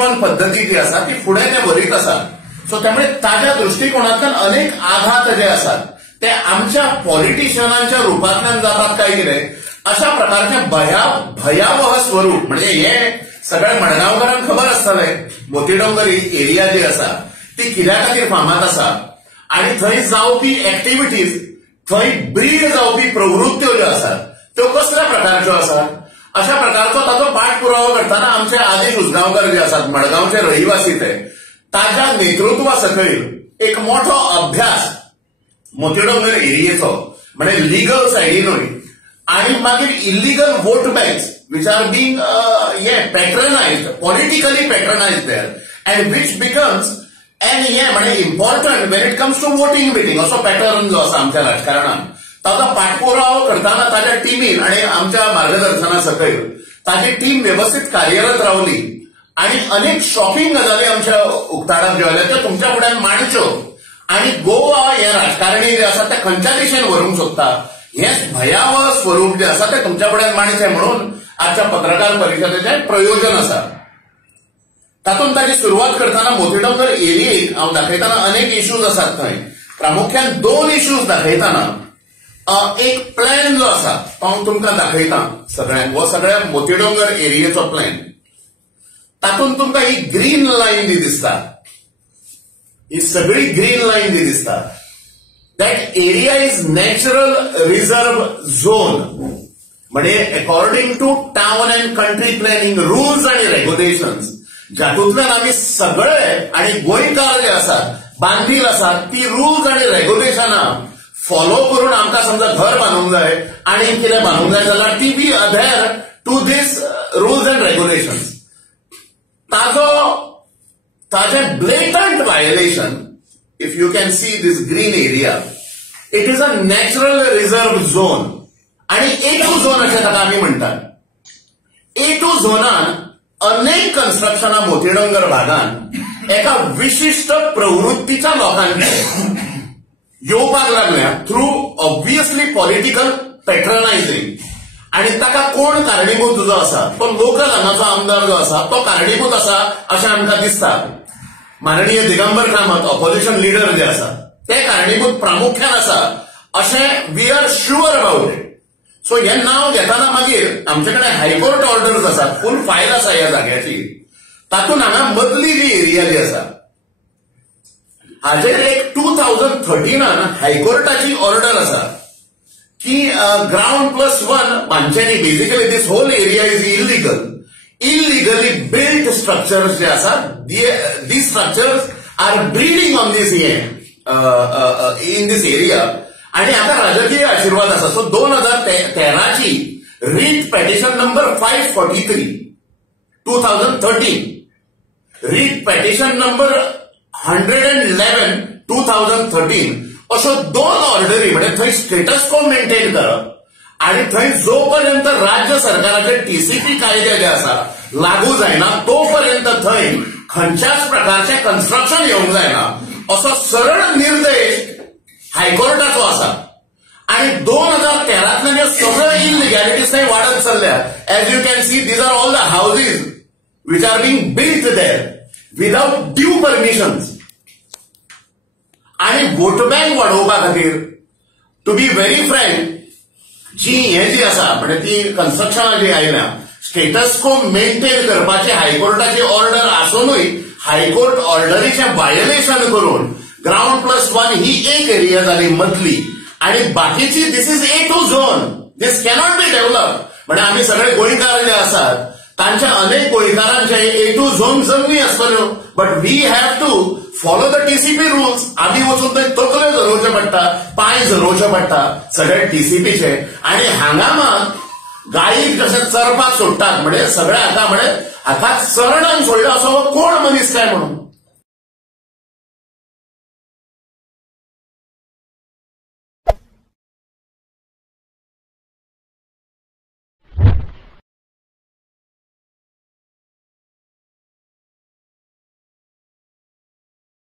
जीवन पद्धती जी आसा ती फुडें ते व्हरीत आसा. सो त्यामुळे ताज्या दृष्टिकोनांतल्यान अनेक आघात जे आसात ते आमच्या पॉलिटिशियनांच्या रुपांतल्यान जातात काय कितें अशा प्रकारचे भयावह स्वरूप. म्हणजे हे सगळ्या मडगांवकारांक खबर आसतलें मोतीडोंगर एरिया जी आसा ती कित्या खातीर फामाद आसा आणि थंय जावपी एक्टिव्हिटीज, थंय ब्रीड जावपी प्रवृत्त्यो ज्यो आसात त्यो कसल्या प्रकारच्यो आसात. अशा प्रकारचो ताचो पाठपुरावो करताना आमचे आदेश उसगांवकर जे आसात मडगांवचे रहिवासी ते ताच्या नेतृत्वा सकयल एक मोठो अभ्यास मोतीडोंगर एरियेचो म्हणजे लिगल सायडीनूय आणि मागीर illegal vote banks which are being patronized, politically patronized there, and which becomes important when it comes to voting meeting. असो पॅटर्न जो आसा आमच्या राजकारणात ताचो पाठपुरावो करताना ताच्या टीमीन आणि आमच्या मार्गदर्शना सकयल ताची टीम व्यवस्थित कार्यरत रावली आणि अनेक शॉकिंग गजाली आमच्या उक्ताडार ज्यो आल्या त्यो तुमच्या फुड्यान मांडच्यो आणि गोवा हे राजकारणी जे आसा ते खंयच्या दिशेन व्हरूंक सोदता हे भयावह स्वरूप जे आसा ते तुमच्या फुड्यान मांडचें म्हणून आजच्या पत्रकार परिशदेचें प्रयोजन आसा. तातूंत ताची सुरवात करताना मोतीडोंगर एरियेक हांव दाखयताना अनेक इश्यूज आसात थंय. प्रामुख्यान 2 इश्यूज दाखयताना एक प्लॅन जो आसा तो हांव तुमकां दाखयतां सगळ्यांक. हो सगळ्या मोतीडोंगर एरियेचो प्लॅन. तातूंत तुमकां ही ग्रीन लायन जी दिसता ही सगळी ग्रीन लायन जी दिसता that area is natural reserve zone. म्हणजे according to town and country planning rules आणि रेग्युलेशन्स जातूंतल्यान आमी सगळे आणि गोंयकार जे आसात बांदील आसात ती रूल्स आणि रेग्युलेशनां फॉलो करून आमकां समजा घर बांदूंक जाय आणि कितें बांदूंक जाय जाल्यार to be adhered to these rules and regulations. ताजें blatant violation if you can see this green area it is a natural reserve zone आणि A2 झोन अशें ताका आमी म्हणटात. A2 झोनान अनेक कन्स्ट्रक्शनां मोतीडोंगर भागांत एका विशिष्ट प्रवृत्तीच्या लोकांचे येवपाक लागल्या थ्रू ऑब्वियसली पॉलिटिकल पॅट्रनायझिंग आणि ताका कोण कारणीभूत जो आसा तो लोकल हांगाचो आमदार जो आसा तो कारणीभूत आसा अशें आमकां दिसता. माननीय दिगंबर कामत ऑपोजिशन लीडर जे आसा ते कारणीभूत प्रामुख्यान आसा अशें we are sure about it. So हे नाव घेताना मागीर आमचे कडेन हायकोर्ट ऑर्डर्स आसात, फूल फायल आसा ह्या जाग्याची. तातूंत हांगा मदली जी एरिया जी आसा हाजेर एक 2013 हायकोर्टाची ऑर्डर आसा की ground+1 बांदचेनी. Basically this whole area is illegally built structures जे आसात these structures are breeding on these in these area आणि आता राजकीय आशीर्वाद आसा. सो 2013ची writ petition number 543 2013, writ petition number 111 2013 अशो 2 ऑर्डरी म्हणजे थंय स्टेटस को मेंटेन करप आणि थंय जोपर्यंत राज्य सरकाराचे टीसीपी कायदे जे आसा लागू जायना तोपर्यंत थंय खंयच्याच प्रकारचे कन्स्ट्रक्शन येवंक जायना असो सरळ निर्देश हायकोर्टाचो आसा. आणि 2013तल्यान हे सगळे इलिगॅलिटीज थंय वाडत चल्ल्या. As you can see these are all the houses which are being built there without due permissions. आणि वोट बँक वाडोवपा खातीर टू बी व्हेरी फ्रँक जी आसा म्हणजे ती कन्स्ट्रक्शनां जी आयल्या स्टेटस को मेंटेन करपाची हायकोर्टाची ऑर्डर आसूनय हायकोर्ट ऑर्डरीचें वायोलेशन करून ground+1 ही एक एरिया जाली मदली आणि बाकीची this is A2 zone. This cannot be develop. म्हणजे आम्ही सगळे गोंयकार जे आसात तांच्या अनेक गोंयकारांचे A2 झोन जमनी आसतल्यो but we have to follow the TCP rules. आम्ही वचून थंय तकल्यो धरवच्यो पडटा, पांय धरवचे पडटा सगळे टीसीपीचे. आणि हांगा मात गायीक जशें चरपाक सोडटात म्हणजे सगळे हाका म्हणजे हाताक चरणांक सोडलो असो कोण मनीस काय म्हणून